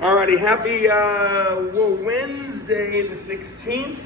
Alrighty, happy Wednesday the 16th.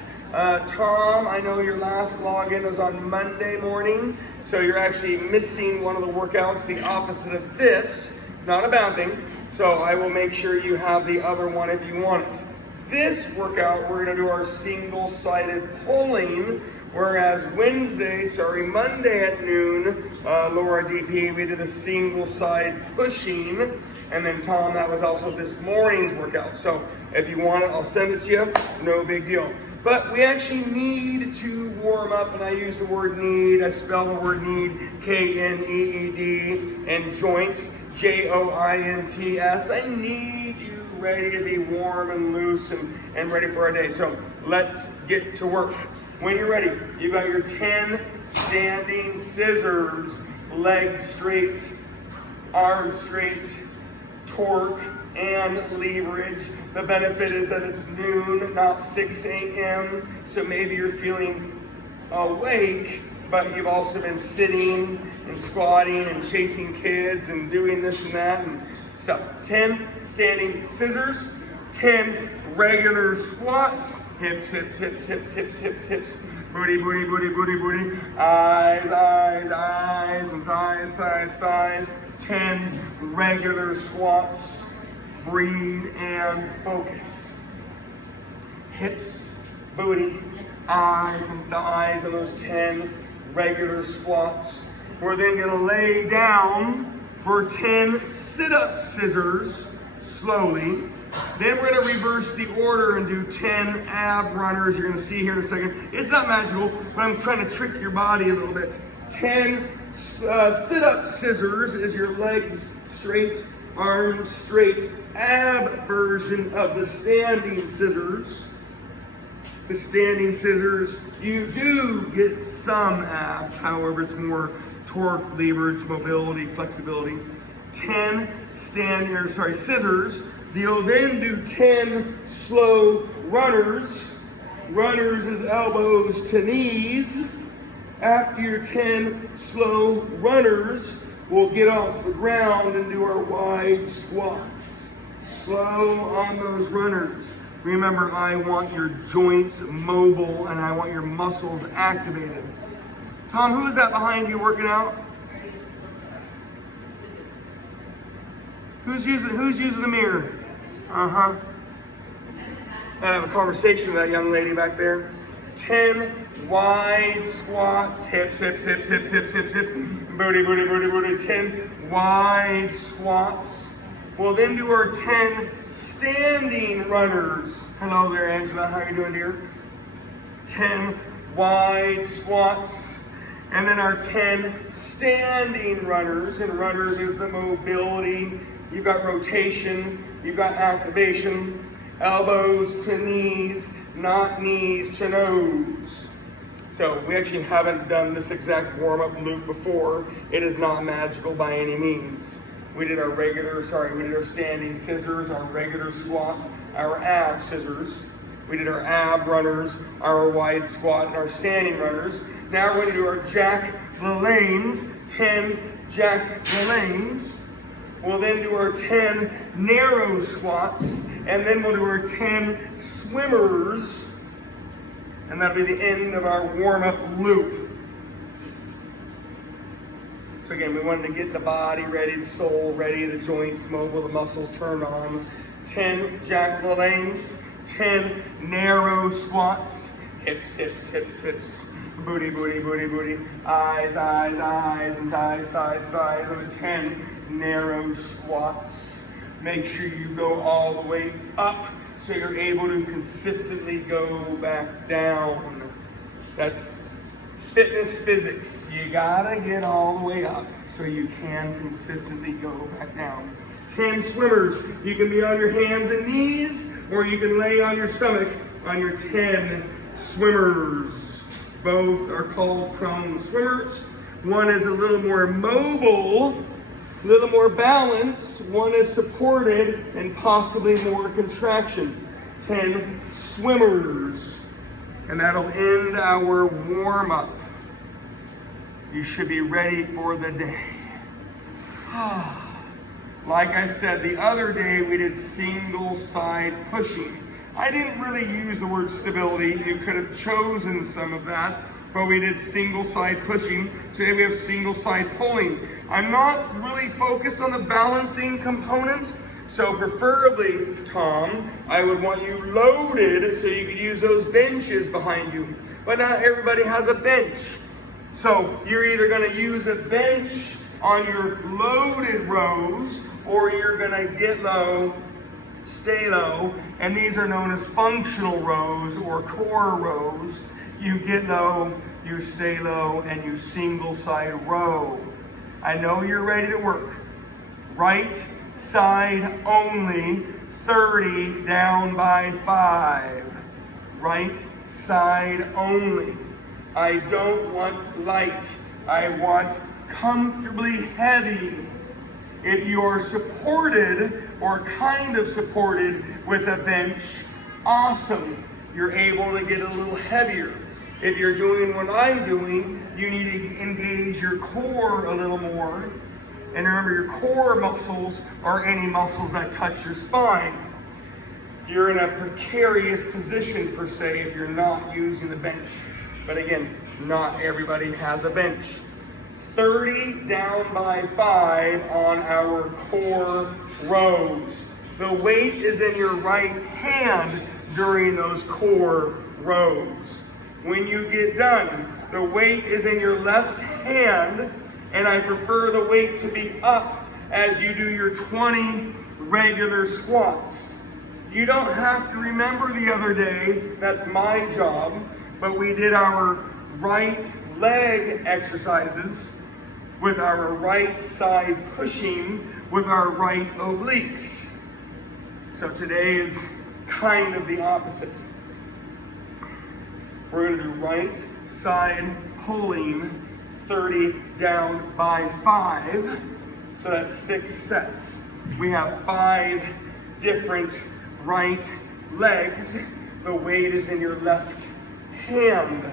Tom, I know your last login was on Monday morning, so you're actually missing one of the workouts, the opposite of this. Not a bad thing, so I will make sure you have the other one if you want it. This workout, we're gonna do our single-sided pulling, whereas Monday at noon, lower RDP, we did the single-side pushing. And then Tom, that was also this morning's workout. So if you want it, I'll send it to you, no big deal. But we actually need to warm up, and I use the word need, I spell the word need, K-N-E-E-D, and joints, J-O-I-N-T-S. I need you ready to be warm and loose and ready for our day. So let's get to work. When you're ready, you've got your 10 standing scissors, legs straight, arms straight, torque and leverage. The benefit is that it's noon, not 6 a.m. So maybe you're feeling awake, but you've also been sitting and squatting and chasing kids and doing this and that and stuff. 10 standing scissors, 10 regular squats, hips, hips, hips, hips, hips, hips, hips, booty, booty, booty, booty, booty, eyes, eyes, eyes, and thighs, thighs, thighs. 10 regular squats, breathe and focus. Hips, booty, eyes and thighs on those 10 regular squats. We're then gonna lay down for 10 sit-up scissors, slowly. Then we're gonna reverse the order and do 10 ab runners. You're gonna see here in a second. It's not magical, but I'm trying to trick your body a little bit. 10 sit-up scissors is your legs straight, arms straight, ab version of the standing scissors. The standing scissors, you do get some abs, however it's more torque, leverage, mobility, flexibility. 10 scissors. You'll then do 10 slow runners. Runners is elbows to knees. After your 10 slow runners, we'll get off the ground and do our wide squats. Slow on those runners. Remember, I want your joints mobile and I want your muscles activated. Tom, who is that behind you working out? Who's using the mirror? I have a conversation with that young lady back there. 10 wide squats, hips, hips, hips, hips, hips, hips, hips, booty, booty, booty, booty, 10 wide squats. We'll then do our 10 standing runners. Hello there, Angela, how are you doing, dear? 10 wide squats. And then our 10 standing runners, and runners is the mobility. You've got rotation, you've got activation, elbows to knees, not knees to nose. So we actually haven't done this exact warm-up loop before. It is not magical by any means. We did our standing scissors, our regular squat, our ab scissors. We did our ab runners, our wide squat, and our standing runners. Now we're gonna do our Jack LaLannes, 10 Jack LaLannes. We'll then do our 10 narrow squats, and then we'll do our 10 swimmers, and that'll be the end of our warm-up loop. So again, we wanted to get the body ready, the soul ready, the joints mobile, the muscles turned on. 10 Jack LaLannes, 10 narrow squats, hips, hips, hips, hips, booty, booty, booty, booty, eyes, eyes, eyes, and thighs, thighs, thighs, and the 10 narrow squats. Make sure you go all the way up so you're able to consistently go back down. That's fitness physics. You gotta get all the way up so you can consistently go back down. 10 swimmers. You can be on your hands and knees, or you can lay on your stomach on your 10 swimmers. Both are called prone swimmers. One is a little more mobile, a little more balance. One is supported and possibly more contraction. 10 swimmers. And that'll end our warm-up. You should be ready for the day. Like I said, the other day we did single side pushing. I didn't really use the word stability. You could have chosen some of that, but we did single side pushing. Today we have single side pulling. I'm not really focused on the balancing component, so preferably, Tom, I would want you loaded so you could use those benches behind you. But not everybody has a bench. So you're either gonna use a bench on your loaded rows, or you're gonna get low, stay low, and these are known as functional rows or core rows. You get low, you stay low, and you single side row. I know you're ready to work. Right side only, 30 down by 5. Right side only. I don't want light, I want comfortably heavy. If you're supported or kind of supported with a bench, awesome. You're able to get a little heavier. If you're doing what I'm doing, you need to engage your core a little more. And remember, your core muscles are any muscles that touch your spine. You're in a precarious position per se if you're not using the bench. But again, not everybody has a bench. 30 down by 5 on our core rows. The weight is in your right hand during those core rows. When you get done, the weight is in your left hand, and I prefer the weight to be up as you do your 20 regular squats. You don't have to remember the other day, that's my job, but we did our right leg exercises with our right side pushing with our right obliques. So today is kind of the opposite. We're gonna do right side pulling, 30 down by 5. So that's 6 sets. We have 5 different right legs. The weight is in your left hand.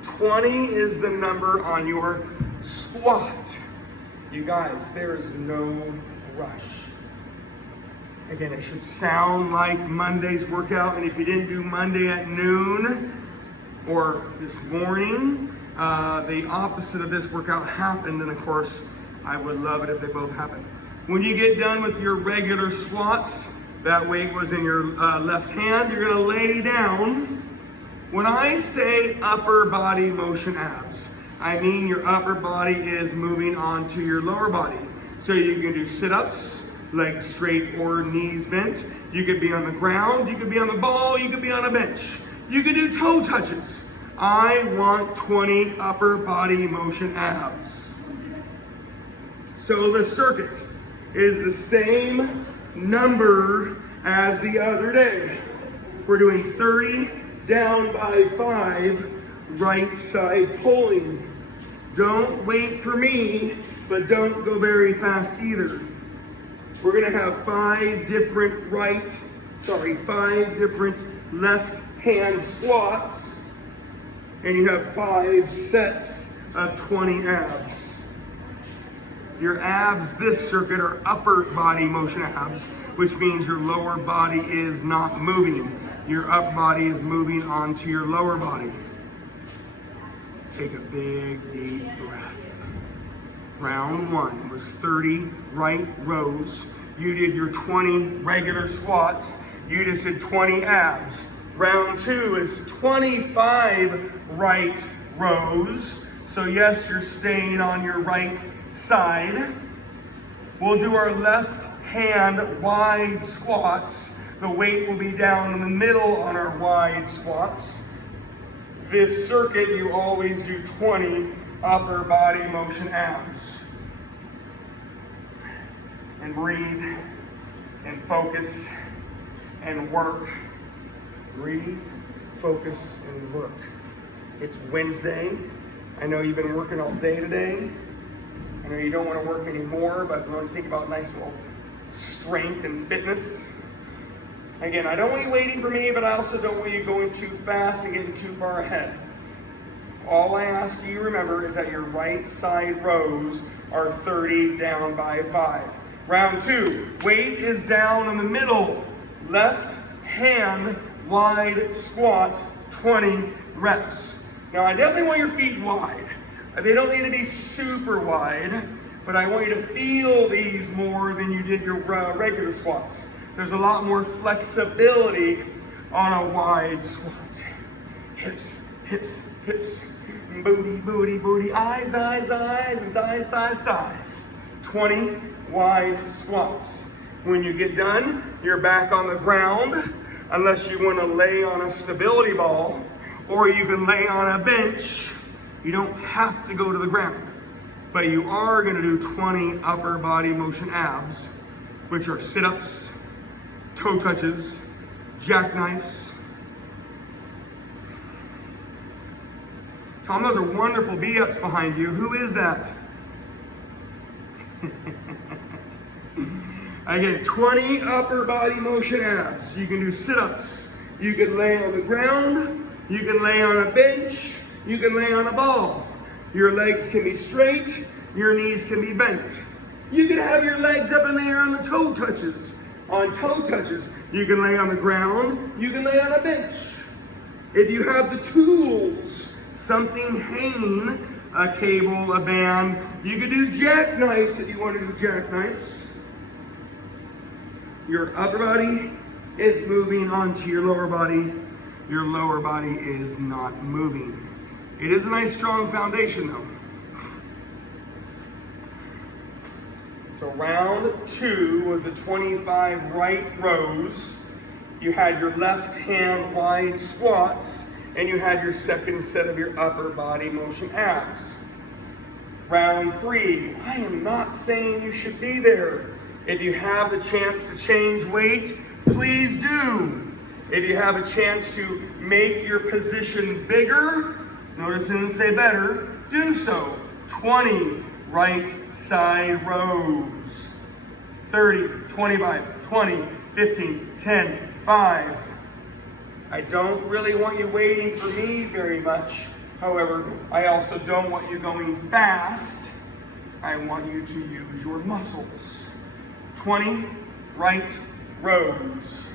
20 is the number on your squat. You guys, there is no rush. Again, it should sound like Monday's workout, and if you didn't do Monday at noon or this morning, the opposite of this workout happened, and of course, I would love it if they both happened. When you get done with your regular squats, that weight was in your left hand, you're gonna lay down. When I say upper body motion abs, I mean your upper body is moving onto your lower body. So you can do sit-ups, legs straight or knees bent. You could be on the ground, you could be on the ball, you could be on a bench. You could do toe touches. I want 20 upper body motion abs. So the circuit is the same number as the other day. We're doing 30 down by 5, right side pulling. Don't wait for me, but don't go very fast either. We're gonna have 5 different left hand squats, and you have 5 sets of 20 abs. Your abs this circuit are upper body motion abs, which means your lower body is not moving. Your upper body is moving onto your lower body. Take a big, deep breath. Round 1 was 30 right rows. You did your 20 regular squats. You just did 20 abs. Round 2 is 25 right rows. So yes, you're staying on your right side. We'll do our left hand wide squats. The weight will be down in the middle on our wide squats. This circuit, you always do 20 upper body motion abs. And breathe, and focus, and work. Breathe, focus, and work. It's Wednesday. I know you've been working all day today. I know you don't want to work anymore, but we want to think about nice little strength and fitness. Again, I don't want you waiting for me, but I also don't want you going too fast and getting too far ahead. All I ask you remember is that your right side rows are 30 down by 5. Round 2, weight is down in the middle. Left hand wide squat, 20 reps. Now I definitely want your feet wide. They don't need to be super wide, but I want you to feel these more than you did your regular squats. There's a lot more flexibility on a wide squat. Hips, hips, hips. Booty, booty, booty. Eyes, eyes, eyes, and thighs, thighs, thighs. 20 wide squats. When you get done, you're back on the ground, unless you want to lay on a stability ball, or you can lay on a bench. You don't have to go to the ground, but you are going to do 20 upper body motion abs, which are sit-ups, toe touches, jackknives. Tom, those are wonderful V-ups behind you. Who is that? Again, 20 upper body motion abs. You can do sit-ups. You can lay on the ground. You can lay on a bench. You can lay on a ball. Your legs can be straight. Your knees can be bent. You can have your legs up in the air on the toe touches. On toe touches, you can lay on the ground. You can lay on a bench. If you have the tools, something hanging, a cable, a band, you can do jackknives if you want to do jackknives. Your upper body is moving onto your lower body. Your lower body is not moving. It is a nice strong foundation though. So round 2 was the 25 right rows. You had your left hand wide squats, and you had your second set of your upper body motion abs. Round 3, I am not saying you should be there. If you have the chance to change weight, please do. If you have a chance to make your position bigger, notice it didn't say better, do so. 20 right side rows. 30, 25, 20, 15, 10, 5. I don't really want you waiting for me very much. However, I also don't want you going fast. I want you to use your muscles. 20 right rows.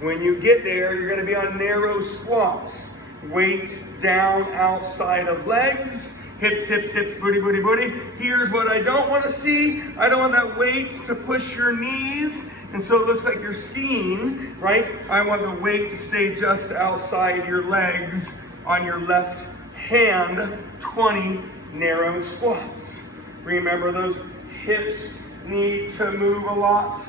When you get there, you're going to be on narrow squats. Weight down outside of legs. Hips, hips, hips, booty, booty, booty. Here's what I don't want to see. I don't want that weight to push your knees, and so it looks like you're skiing, right? I want the weight to stay just outside your legs on your left hand. 20 narrow squats. Remember, those hips need to move a lot.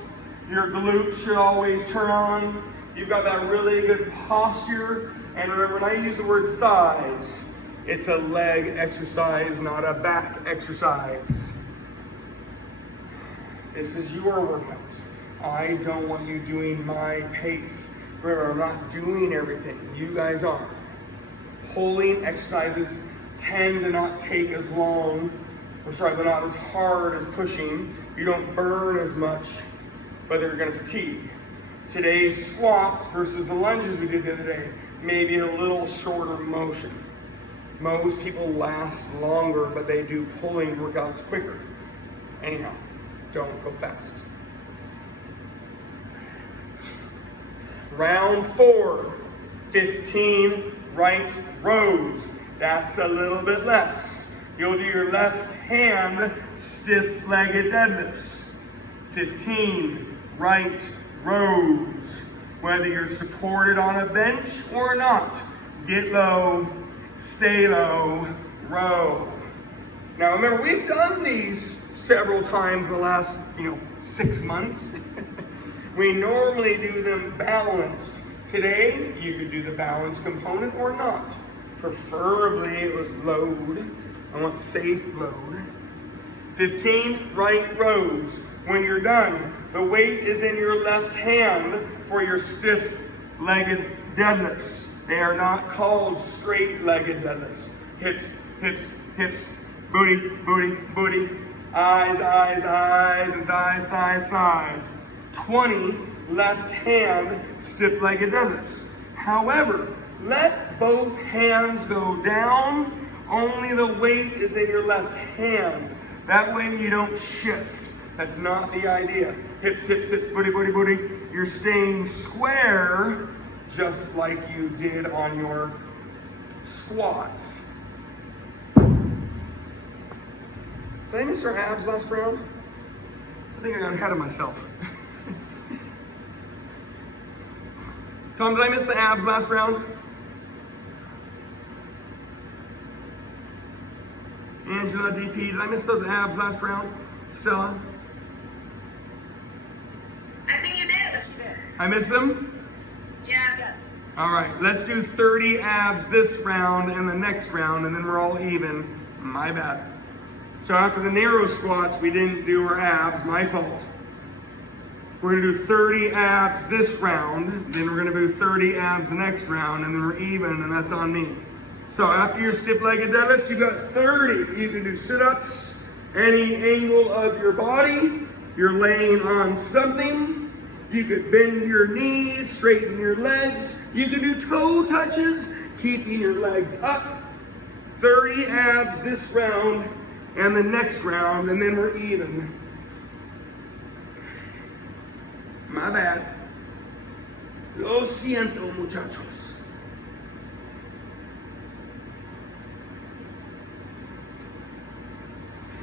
Your glutes should always turn on. You've got that really good posture. And remember, when I use the word thighs, it's a leg exercise, not a back exercise. This is your workout. I don't want you doing my pace. Remember, I'm not doing everything. You guys are. Pulling exercises tend to not take as long, they're not as hard as pushing. You don't burn as much, but they're going to fatigue. Today's squats versus the lunges we did the other day, maybe a little shorter motion. Most people last longer, but they do pulling workouts quicker. Anyhow, don't go fast. Round 4, 15 right rows. That's a little bit less. You'll do your left hand stiff-legged deadlifts. 15 right rows. Whether you're supported on a bench or not, get low, stay low, row. Now remember, we've done these several times in the last 6 months. We normally do them balanced. Today, you could do the balance component or not. Preferably it was load. I want safe load. 15 right rows. When you're done, the weight is in your left hand for your stiff-legged deadlifts. They are not called straight-legged deadlifts. Hips, hips, hips, booty, booty, booty, eyes, eyes, eyes, and thighs, thighs, thighs. 20 left hand stiff-legged deadlifts. However, let both hands go down. Only the weight is in your left hand. That way you don't shift. That's not the idea. Hips, hips, hips, booty, booty, booty. You're staying square just like you did on your squats. Did I miss our abs last round? I think I got ahead of myself. Tom, did I miss the abs last round? Angela, DP, did I miss those abs last round? Stella? I think you did. I missed them? Yes. All right, let's do 30 abs this round and the next round, and then we're all even. My bad. So after the narrow squats, we didn't do our abs. My fault. We're gonna do 30 abs this round, then we're gonna do 30 abs the next round, and then we're even, and that's on me. So after your stiff-legged deadlifts, you've got 30. You can do sit-ups, any angle of your body. You're laying on something. You could bend your knees, straighten your legs. You can do toe touches, keeping your legs up. 30 abs this round and the next round, and then we're even. My bad. Lo siento, muchachos.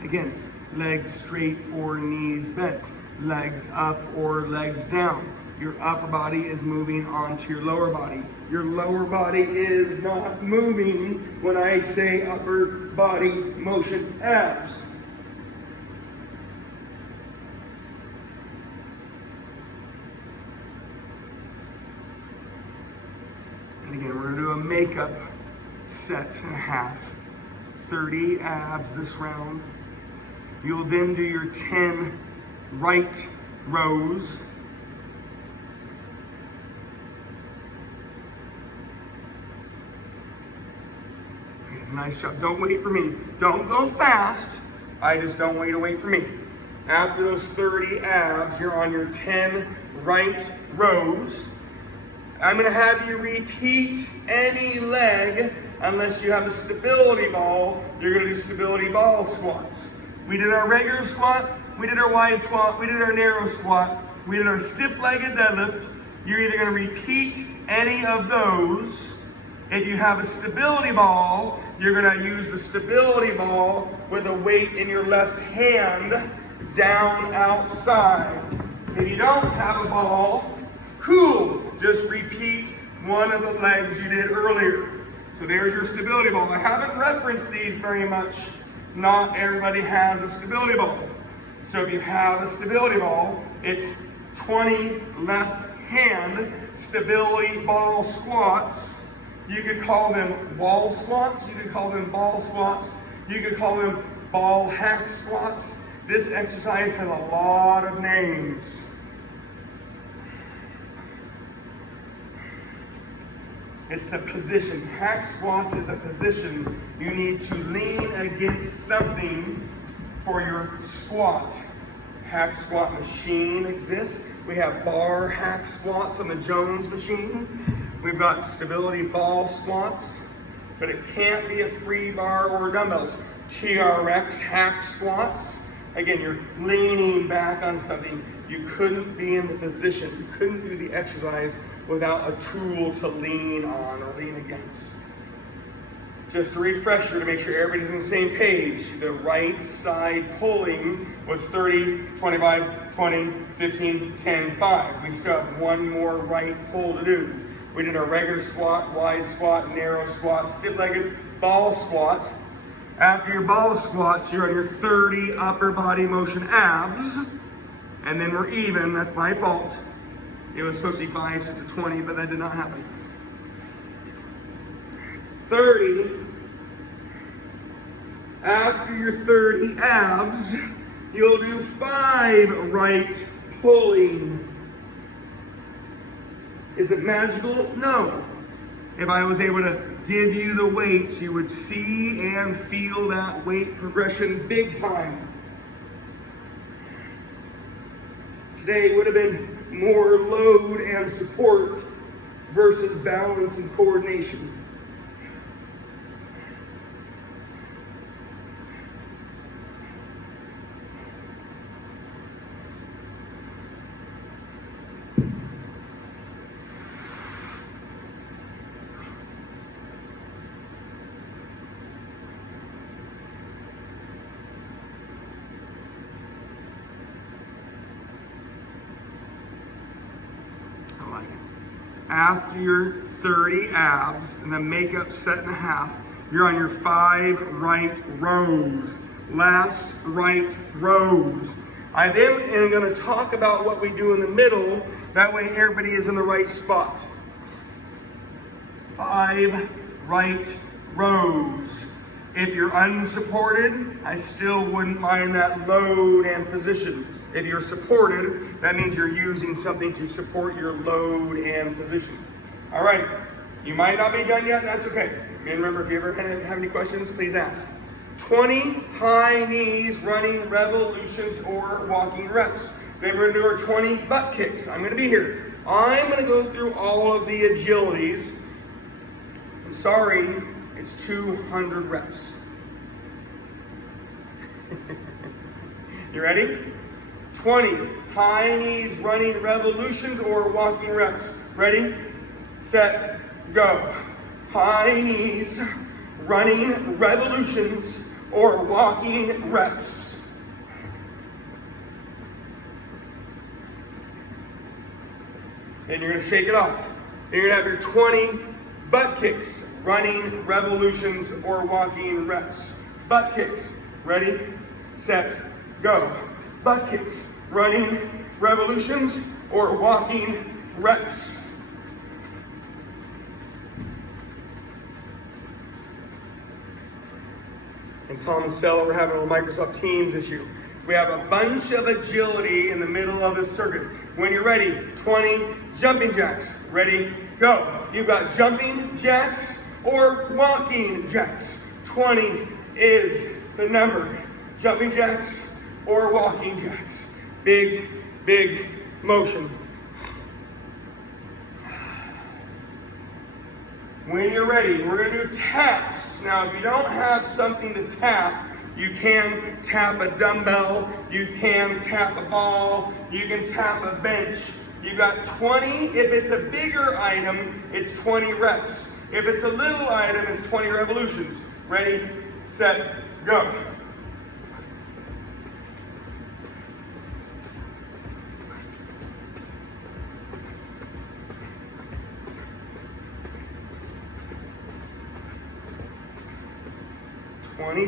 Again, legs straight or knees bent. Legs up or legs down. Your upper body is moving onto your lower body. Your lower body is not moving when I say upper body motion abs. And again, we're going to do a makeup set and a half. 30 abs this round. You'll then do your 10 right rows. Nice job. Don't wait for me. Don't go fast. I just don't wait for me. After those 30 abs, you're on your 10 right rows. I'm going to have you repeat any leg unless you have a stability ball. You're going to do stability ball squats. We did our regular squat. We did our wide squat. We did our narrow squat. We did our stiff-legged deadlift. You're either going to repeat any of those. If you have a stability ball, you're going to use the stability ball with a weight in your left hand down outside. If you don't have a ball, cool. Just repeat one of the legs you did earlier. So there's your stability ball. I haven't referenced these very much. Not everybody has a stability ball. So if you have a stability ball, it's 20 left hand stability ball squats. You could call them wall squats, you could call them ball squats, you could call them ball hack squats. This exercise has a lot of names. It's the position. Hack squats is a position. You need to lean against something for your squat. Hack squat machine exists. We have bar hack squats on the Jones machine. We've got stability ball squats, but it can't be a free bar or dumbbells. TRX hack squats. Again, you're leaning back on something. You couldn't be in the position. You couldn't do the exercise without a tool to lean on or lean against. Just a refresher to make sure everybody's on the same page. The right side pulling was 30, 25, 20, 15, 10, 5. We still have one more right pull to do. We did our regular squat, wide squat, narrow squat, stiff-legged ball squat. After your ball squats, you're on your 30 upper body motion abs. And then we're even. That's my fault. It was supposed to be 5, 6 to 20, but that did not happen. 30. After your 30 abs, you'll do 5 right pulling. Is it magical? No. If I was able to give you the weights, you would see and feel that weight progression big time. Today would have been more load and support versus balance and coordination. like it. After your 30 abs and the makeup set and a half, you're on your 5 right rows. Last right rows. I then am going to talk about what we do in the middle. That way everybody is in the right spot. 5 right rows. If you're unsupported, I still wouldn't mind that load and position. If you're supported, that means you're using something to support your load and position. All right, you might not be done yet, and that's okay. And remember, if you ever have any questions, please ask. 20 high knees running revolutions or walking reps. Then we're gonna do our 20 butt kicks. I'm gonna be here. I'm gonna go through all of the agilities. I'm sorry, it's 200 reps. You ready? 20 high knees running revolutions or walking reps. Ready, set, go. High knees running revolutions or walking reps. Then you're gonna shake it off. Then you're gonna have your 20 butt kicks, running revolutions or walking reps. Butt kicks, ready, set, go. Butt kicks, running revolutions or walking reps. And Tom and Stella, we're having a little Microsoft Teams issue. We have a bunch of agility in the middle of the circuit. When you're ready, 20 jumping jacks. Ready, go. You've got jumping jacks or walking jacks. 20 is the number. Jumping jacks or walking jacks. Big, big motion. When you're ready, we're gonna do taps. Now, if you don't have something to tap, you can tap a dumbbell, you can tap a ball, you can tap a bench. You've got 20, if it's a bigger item, it's 20 reps. If it's a little item, it's 20 revolutions. Ready, set, go.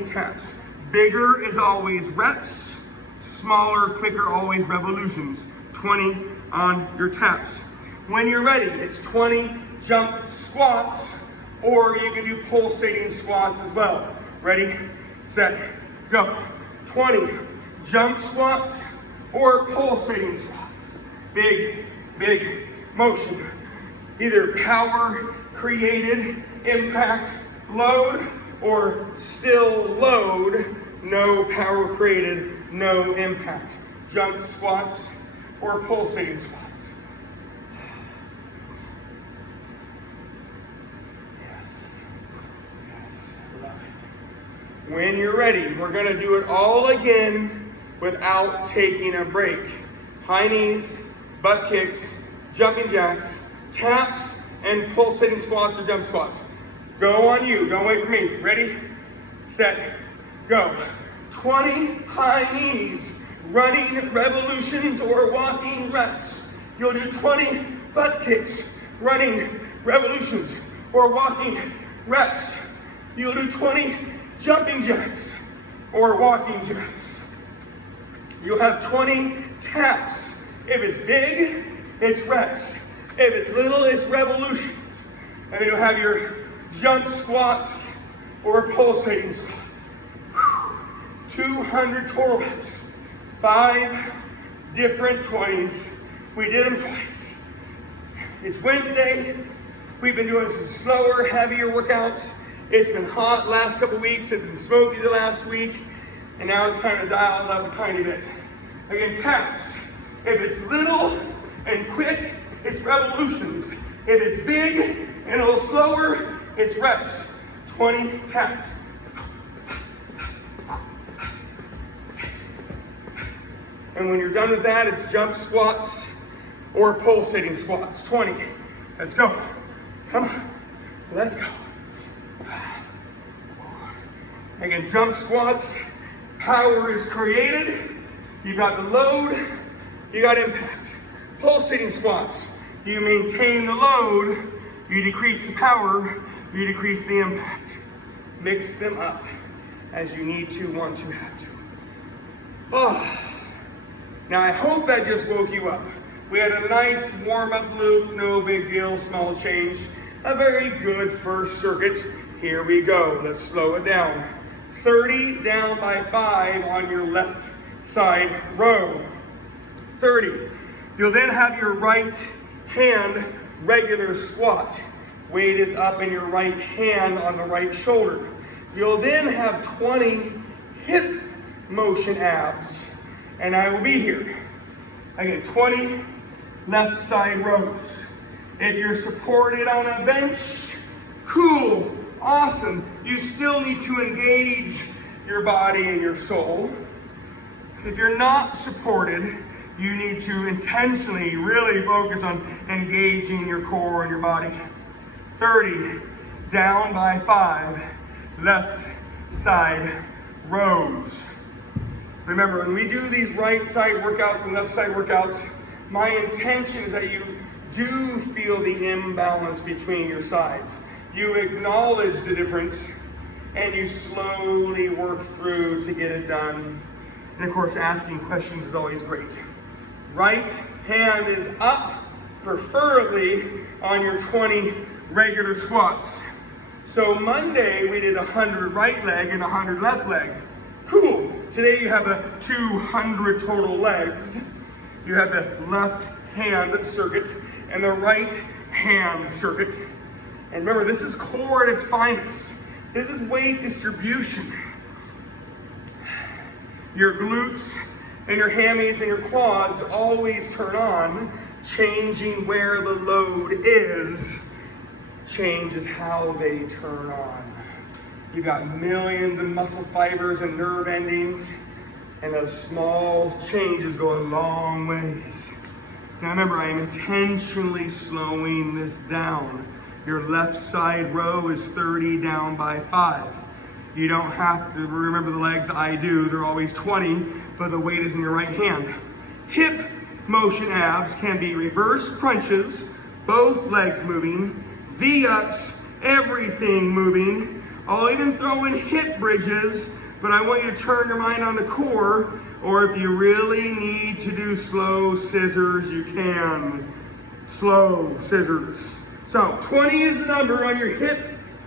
Taps. Bigger is always reps, smaller, quicker, always revolutions. 20 on your taps. When you're ready, it's 20 jump squats, or you can do pulsating squats as well. Ready, set, go. 20 jump squats or pulsating squats. Big, big motion. Either power created, impact, load, or still load, no power created, no impact. Jump squats or pulsating squats. Yes, yes, love it. When you're ready, we're gonna do it all again without taking a break. High knees, butt kicks, jumping jacks, taps, and pulsating squats or jump squats. Go on you, don't wait for me. Ready, set, go. 20 high knees, running revolutions or walking reps. You'll do 20 butt kicks, running revolutions or walking reps. You'll do 20 jumping jacks or walking jacks. You'll have 20 taps. If it's big, it's reps. If it's little, it's revolutions. And then you'll have your jump squats or pulsating squats. 200 total reps. 5 different 20s. We did them twice. It's Wednesday. We've been doing some slower, heavier workouts. It's been hot last couple weeks. It's been smoky the last week. And now it's time to dial it up a tiny bit. Again, taps. If it's little and quick, it's revolutions. If it's big and a little slower, it's reps. 20 taps. And when you're done with that, it's jump squats or pulsating squats. 20. Let's go. Come on. Let's go. Again, jump squats. Power is created. You got the load. You got impact. Pulsating squats. you maintain the load, you decrease the power, you decrease the impact. Mix them up as you need to, want to, have to. Oh. Now I hope that just woke you up. We had a nice warm-up loop, no big deal, small change. A very good first circuit. Here we go, let's slow it down. 30 down by 5 on your left side row. 30. You'll then have your right hand regular squat. Weight is up in your right hand on the right shoulder. You'll then have 20 hip motion abs, and I will be here. Again, 20 left side rows. If you're supported on a bench, cool, awesome. You still need to engage your body and your soul. If you're not supported, you need to intentionally really focus on engaging your core and your body. 30, down by 5, left side rows. Remember, when we do these right side workouts and left side workouts, my intention is that you do feel the imbalance between your sides. You acknowledge the difference and you slowly work through to get it done. And of course, asking questions is always great. Right hand is up, preferably on your 20 regular squats. So Monday we did 100 right leg and 100 left leg. Cool. Today you have a 200 total legs. You have the left hand circuit and the right hand circuit. And remember, this is core at its finest. This is weight distribution. Your glutes and your hammies and your quads always turn on. Changing where the load is changes how they turn on. You've got millions of muscle fibers and nerve endings, and those small changes go a long ways. Now remember, I am intentionally slowing this down. Your left side row is 30 down by 5. You don't have to remember the legs, I do. They're always 20, but the weight is in your right hand. Hip motion abs can be reverse crunches, both legs moving, V-ups, everything moving. I'll even throw in hip bridges, but I want you to turn your mind on the core, or if you really need to do slow scissors, you can. Slow scissors. So 20 is the number on your hip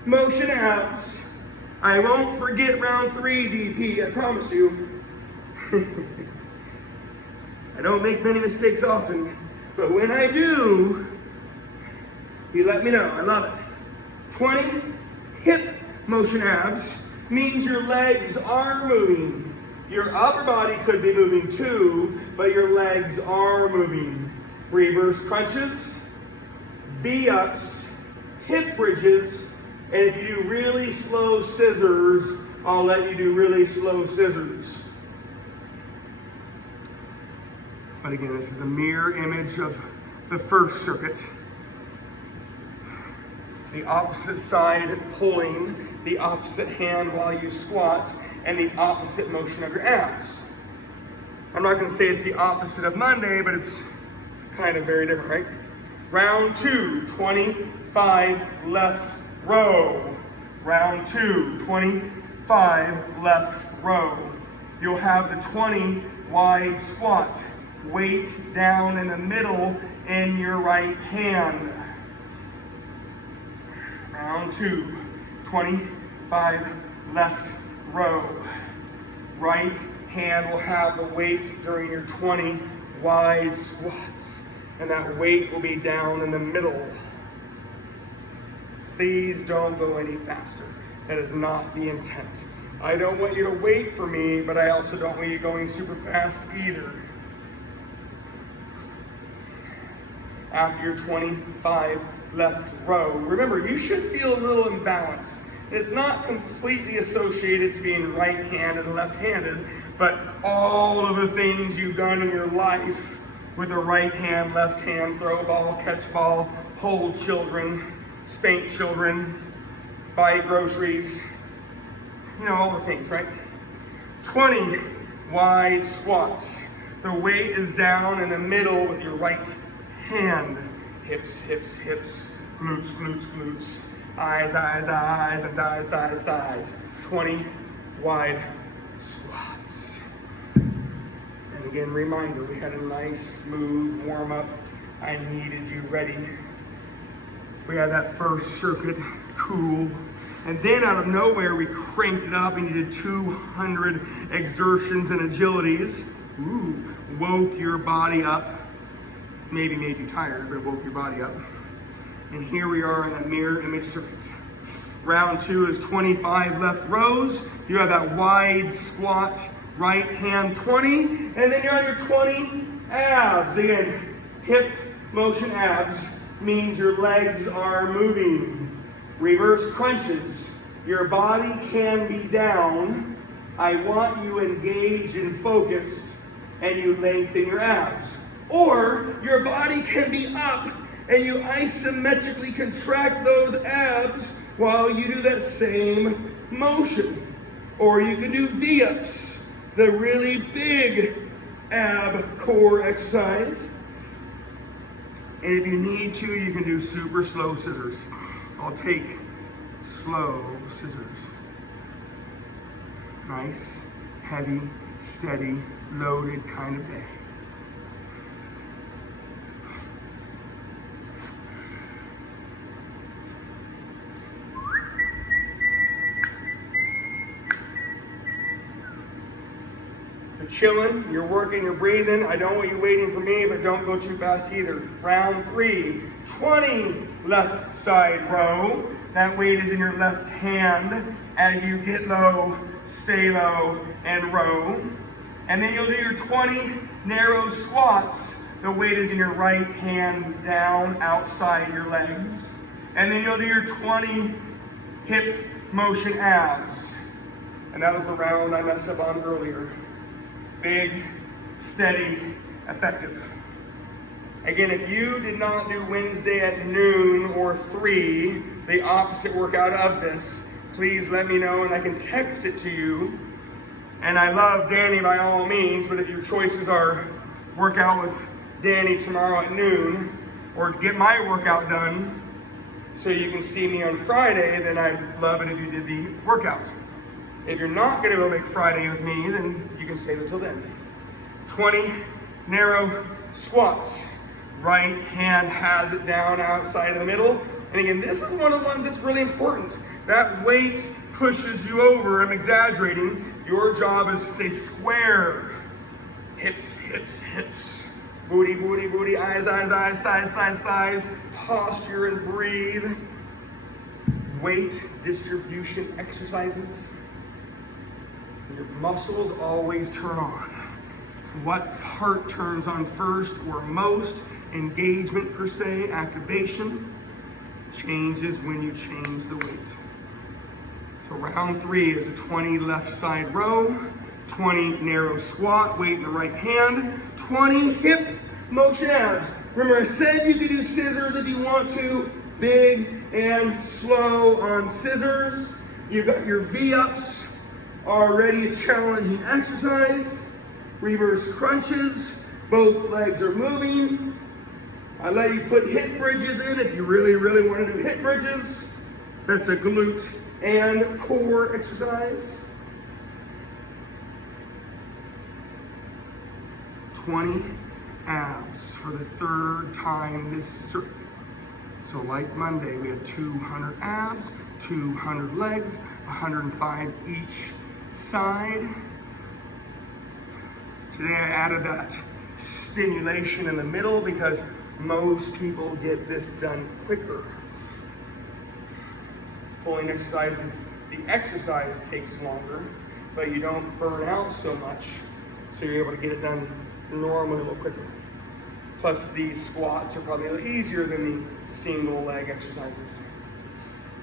motion abs. I won't forget round 3, DP, I promise you. I don't make many mistakes often, but when I do, you let me know, I love it. 20 hip motion abs means your legs are moving. Your upper body could be moving too, but your legs are moving. Reverse crunches, V-ups, hip bridges, and if you do really slow scissors, I'll let you do really slow scissors. But again, this is a mirror image of the first circuit. The opposite side pulling, the opposite hand while you squat, and the opposite motion of your abs. I'm not going to say it's the opposite of Monday, but it's kind of very different, right? Round 2, 25 left row. Round 2, 25 left row. You'll have the 20 wide squat. Weight down in the middle in your right hand. Round 2, 25 left row. Right hand will have the weight during your 20 wide squats, and that weight will be down in the middle. Please don't go any faster. That is not the intent. I don't want you to wait for me, but I also don't want you going super fast either. After your 25 left row, remember, you should feel a little imbalance. It's not completely associated to being right-handed and left-handed, but all of the things you've done in your life with a right hand, left hand, throw ball, catch ball, hold children, spank children, buy groceries, you know, all the things, right? 20 wide squats. The weight is down in the middle with your right hand. Hips, hips, hips. Glutes, glutes, glutes. Eyes, eyes, eyes, and thighs, thighs, thighs. 20 wide squats. And again, reminder, we had a nice, smooth warm up. I needed you ready. We had that first circuit, cool. And then out of nowhere, we cranked it up and you did 200 exertions and agilities. Ooh, woke your body up. Maybe made you tired, but woke your body up. And here we are in that mirror image circuit. Round 2 is 25 left rows. You have that wide squat, right hand 20, and then you're on your 20 abs. Again, hip motion abs means your legs are moving. Reverse crunches. Your body can be down. I want you engaged and focused, and you lengthen your abs. Or your body can be up and you isometrically contract those abs while you do that same motion. Or you can do V-ups, the really big ab core exercise. And if you need to, you can do super slow scissors. I'll take slow scissors. Nice, heavy, steady, loaded kind of day. Chilling, you're working, you're breathing. I don't want you waiting for me, but don't go too fast either. Round 3, 20 left side row. That weight is in your left hand. As you get low, stay low, and row. And then you'll do your 20 narrow squats. The weight is in your right hand down outside your legs. And then you'll do your 20 hip motion abs. And that was the round I messed up on earlier. Big, steady, effective. Again, if you did not do Wednesday at noon or 3, the opposite workout of this, please let me know and I can text it to you. And I love Danny by all means, but if your choices are work out with Danny tomorrow at noon or get my workout done so you can see me on Friday, then I'd love it if you did the workout. If you're not going to go make Friday with me, then you can save it till then. 20 narrow squats. Right hand has it down outside of the middle. And again, this is one of the ones that's really important. That weight pushes you over. I'm exaggerating. Your job is to stay square. Hips, hips, hips. Booty, booty, booty. Eyes, eyes, eyes. Thighs, thighs, thighs. Posture and breathe. Weight distribution exercises. Your muscles always turn on. What part turns on first or most? Engagement per se, activation, changes when you change the weight. So round 3 is a 20 left side row, 20 narrow squat, weight in the right hand, 20 hip motion abs. Remember I said you could do scissors if you want to, big and slow on scissors. You've got your V-ups. Already a challenging exercise. Reverse crunches. Both legs are moving. I let you put hip bridges in if you really, really want to do hip bridges. That's a glute and core exercise. 20 abs for the 3rd time this circuit. So like Monday, we had 200 abs, 200 legs, 105 each side. Today I added that stimulation in the middle because most people get this done quicker. Pulling exercises, the exercise takes longer, but you don't burn out so much, so you're able to get it done normally a little quicker. Plus these squats are probably a little easier than the single leg exercises.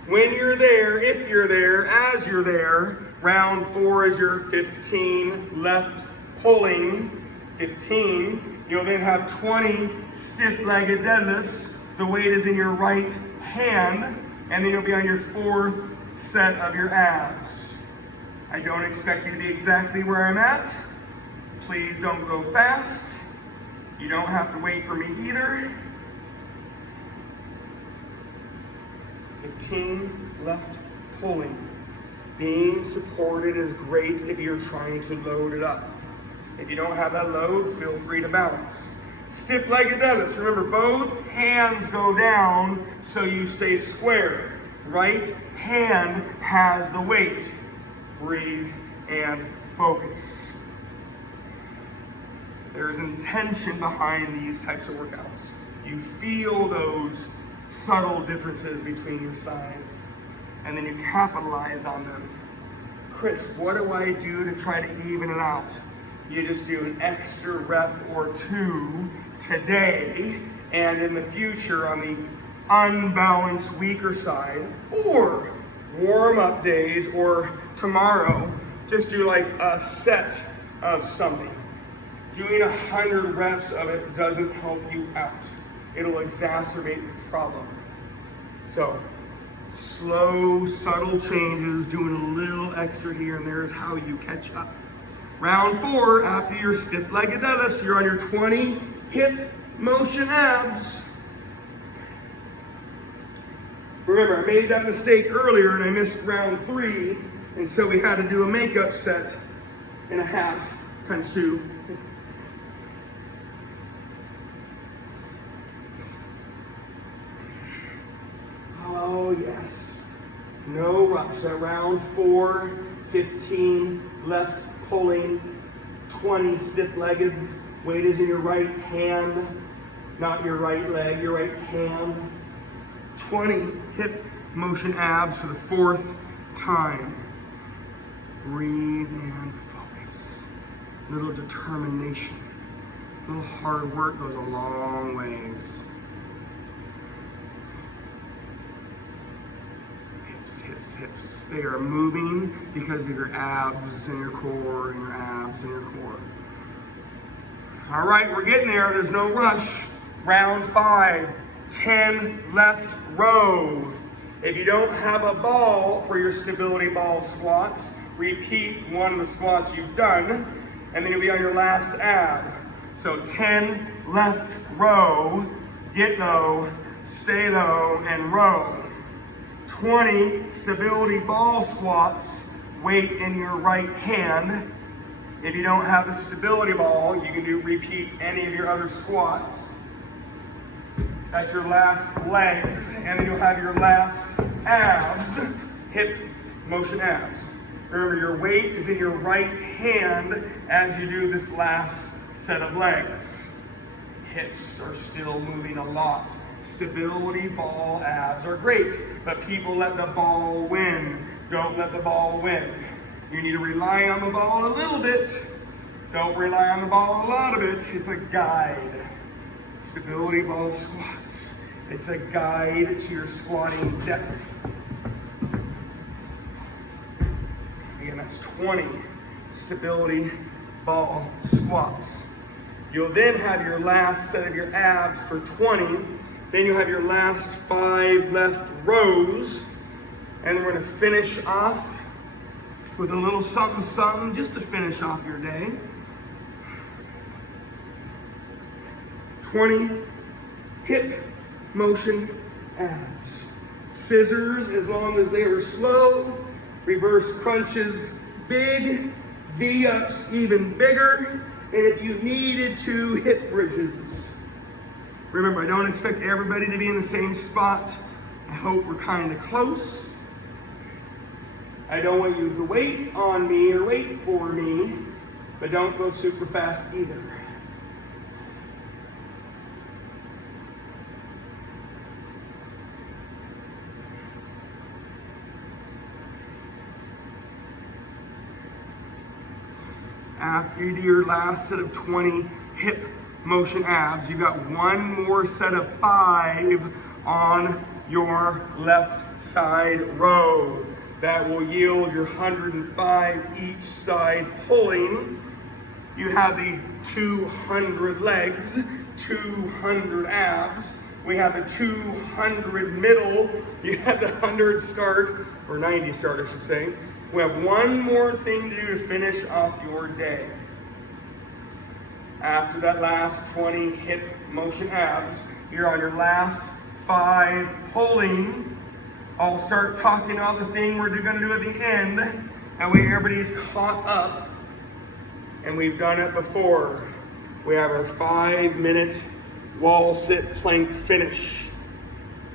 When you're there, if you're there, as you're there, round 4 is your 15 left pulling, 15. You'll then have 20 stiff-legged deadlifts. The weight is in your right hand, and then you'll be on your 4th set of your abs. I don't expect you to be exactly where I'm at. Please don't go fast. You don't have to wait for me either. 15 left pulling. Being supported is great if you're trying to load it up. If you don't have that load, feel free to bounce. Stiff-legged deadlifts. Remember, both hands go down so you stay square. Right hand has the weight. Breathe and focus. There's intention behind these types of workouts. You feel those subtle differences between your sides, and then you capitalize on them. Chris, what do I do to try to even it out? You just do an extra rep or two today and in the future on the unbalanced, weaker side, or warm-up days, or tomorrow, just do like a set of something. Doing 100 reps of it doesn't help you out. It'll exacerbate the problem. So, slow, subtle changes, doing a little extra here and there is how you catch up. Round 4, after your stiff-legged deadlifts, you're on your 20 hip motion abs. Remember, I made that mistake earlier and I missed round 3, and so we had to do a makeup set and a half times 2. Oh yes, no rush. At round 4, 15 left pulling, 20 stiff-leggeds. Weight is in your right hand, not your right leg, your right hand. 20 hip motion abs for the 4th time. Breathe and focus. Little determination. Little hard work goes a long ways. Hips, hips. They are moving because of your abs and your core and your abs and your core. All right, we're getting there. There's no rush. Round 5, 10 left row. If you don't have a ball for your stability ball squats, repeat one of the squats you've done, and then you'll be on your last ab. So 10 left row, get low, stay low, and row. 20 stability ball squats, weight in your right hand. If you don't have the stability ball, you can repeat any of your other squats. That's your last legs, and then you'll have your last abs, hip motion abs. Remember, your weight is in your right hand as you do this last set of legs. Hips are still moving a lot. Stability ball abs are great, but people let the ball win. Don't let the ball win. You need to rely on the ball a little bit. Don't rely on the ball a lot of it. It's a guide. Stability ball squats. It's a guide to your squatting depth. Again, that's 20 stability ball squats. You'll then have your last set of your abs for 20. Then you'll have your last 5 left rows. And then we're gonna finish off with a little something, something, just to finish off your day. 20 hip motion abs. Scissors, as long as they are slow. Reverse crunches, big. V-ups, even bigger. And if you needed to, hip bridges. Remember, I don't expect everybody to be in the same spot. I hope we're kind of close. I don't want you to wait on me or wait for me, but don't go super fast either. After you do your last set of 20 hip motion abs, you got one more set of 5 on your left side row. That will yield your 105 each side pulling. You have the 200 legs, 200 abs. We have the 200 middle. You have the 100 start, or 90 start, I should say. We have one more thing to do to finish off your day. After that last 20 hip motion abs, you're on your last 5 pulling. I'll start talking about the thing we're gonna do at the end. That way everybody's caught up. And we've done it before. We have our 5-minute wall sit plank finish.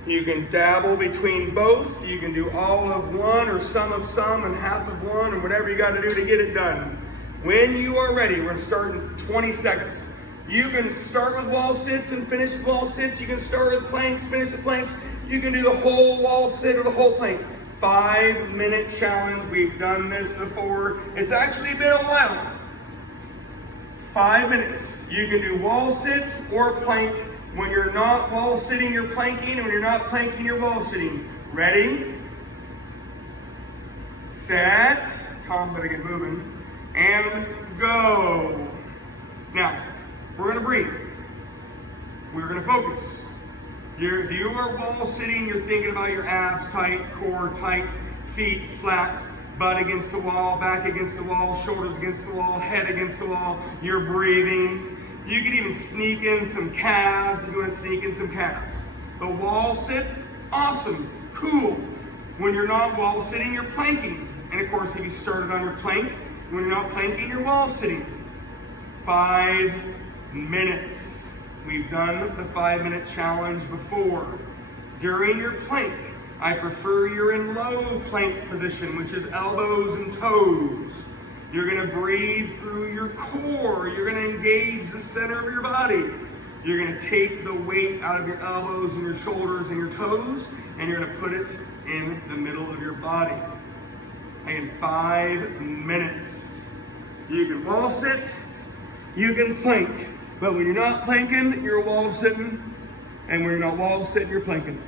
You can dabble between both. You can do all of one or some of some and half of one or whatever you got to do to get it done. When you are ready, we're going to start in 20 seconds. You can start with wall sits and finish with wall sits. You can start with planks, finish with planks. You can do the whole wall sit or the whole plank. 5-minute challenge. We've done this before. It's actually been a while. 5 minutes. You can do wall sit or plank. When you're not wall sitting, you're planking. And when you're not planking, you're wall sitting. Ready? Set. Tom, better get moving. And go. Now, we're going to breathe. We're going to focus. If you are wall sitting, you're thinking about your abs tight, core tight, feet flat, butt against the wall, back against the wall, shoulders against the wall, head against the wall. You're breathing. You can even sneak in some calves if you want to sneak in some calves. The wall sit, awesome, cool. When you're not wall sitting, you're planking. And of course, if you started on your plank, when you're not planking, you're wall sitting. 5 minutes. We've done the 5-minute challenge before. During your plank, I prefer you're in low plank position, which is elbows and toes. You're gonna breathe through your core. You're gonna engage the center of your body. You're gonna take the weight out of your elbows and your shoulders and your toes, and you're gonna put it in the middle of your body. In 5 minutes. You can wall sit, you can plank, but when you're not planking, you're wall sitting, and when you're not wall sitting, you're planking.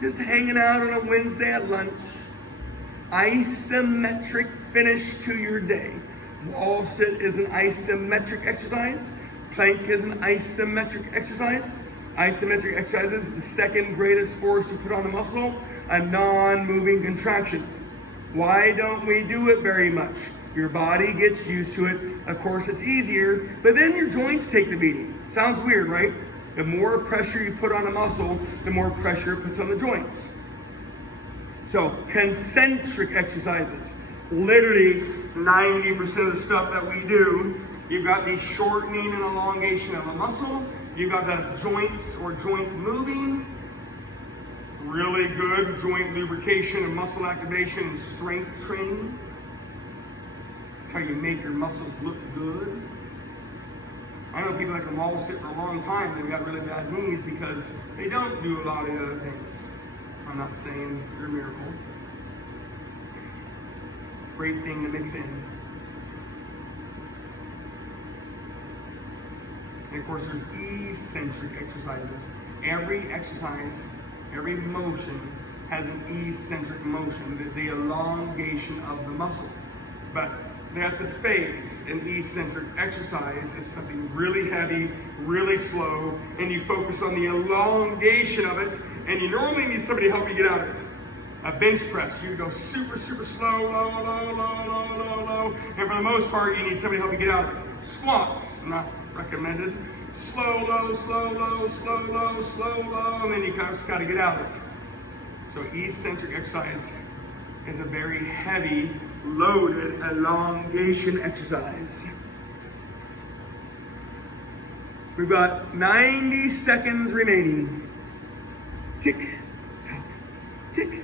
Just hanging out on a Wednesday at lunch. Isometric finish to your day. Wall sit is an isometric exercise. Plank is an isometric exercise. Isometric exercise is the second greatest force you put on a muscle, a non-moving contraction. Why don't we do it very much? Your body gets used to it. Of course, it's easier, but then your joints take the beating. Sounds weird, right? The more pressure you put on a muscle, the more pressure it puts on the joints. So, concentric exercises. Literally 90% of the stuff that we do, you've got the shortening and elongation of a muscle. You've got the joints or joint moving. Really good joint lubrication and muscle activation and strength training. That's how you make your muscles look good. I know people that can wall sit for a long time, they've got really bad knees because they don't do a lot of the other things. I'm not saying you're a miracle. Great thing to mix in. And of course, there's eccentric exercises. Every exercise, every motion has an eccentric motion, the elongation of the muscle. But that's a phase. An eccentric exercise is something really heavy, really slow, and you focus on the elongation of it, and you normally need somebody to help you get out of it. A bench press, you go super, super slow, low, low, low, low, low, low, and for the most part, you need somebody to help you get out of it. Squats, not recommended. Slow, low, slow, low, slow, low, slow, low, and then you just got to get out of it. So eccentric exercise is a very heavy, loaded elongation exercise. We've got 90 seconds remaining. Tick, tock, tick,